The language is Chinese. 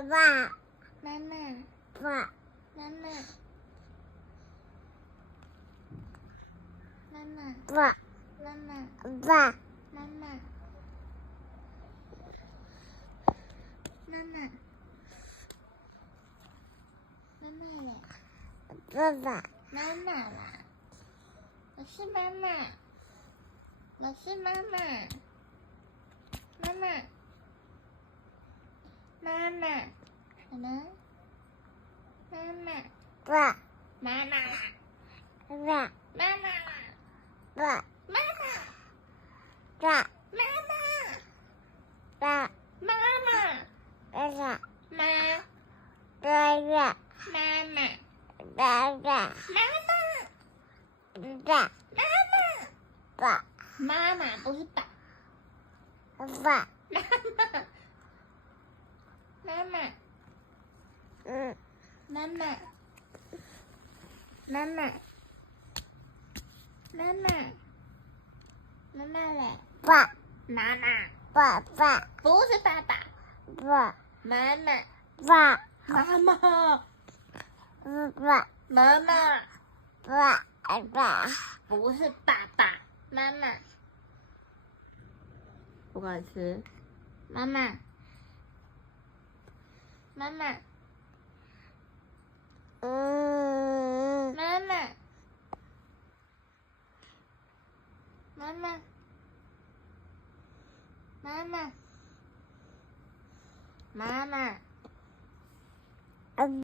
爸，妈妈，爸，妈妈，妈妈，爸，妈妈，爸，妈妈，妈妈，妈妈嘞，爸爸，妈妈啦，我是妈妈，我是妈妈，妈妈，妈妈，什么？妈妈，爸，妈妈啦，爸，妈妈啦，爸，妈妈，爸，妈妈，爸，妈妈，爸爸，妈，爸爸，妈妈，爸爸，妈爸，妈，爸，妈妈不是爸，爸，妈妈，妈妈，嗯，妈妈，妈妈，妈妈，妈妈嘞，爸，妈妈爸爸，不是爸爸，爸，妈妈，爸，妈妈，爸，妈妈爸，爸，不是爸爸，妈妈，不敢吃，妈妈，妈妈，嗯，妈妈，妈妈，妈妈，妈妈。